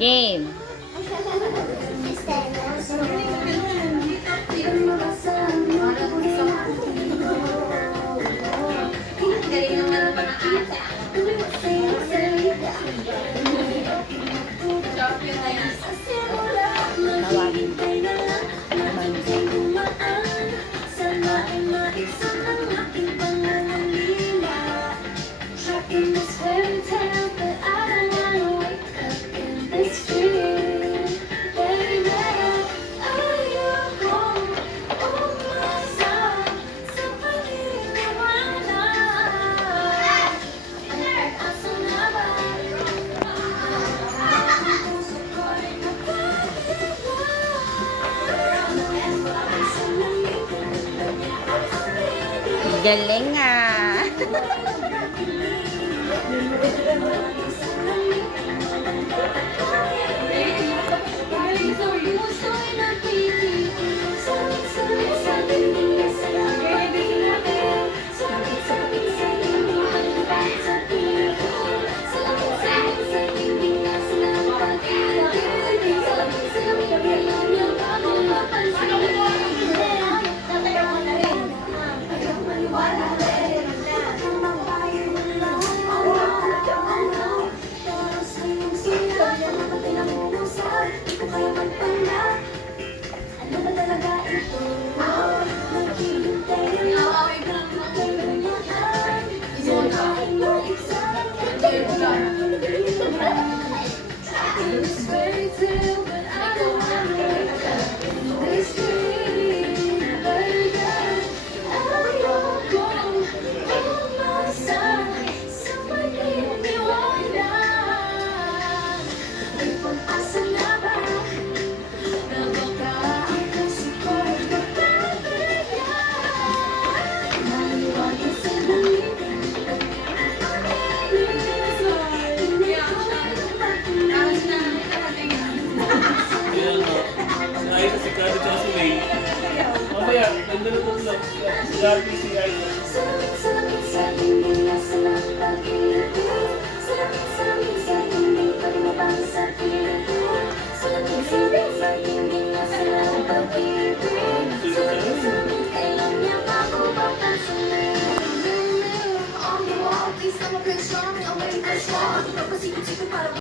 Game. In this fairy tale, but I don't wanna wake up in this dream. Baby, are you home? Oh my God, somebody wanna. Asanaba, Galing ah. ano ba talaga ito? Naghihintay na Mamaya, nandun lang. Si RPCI.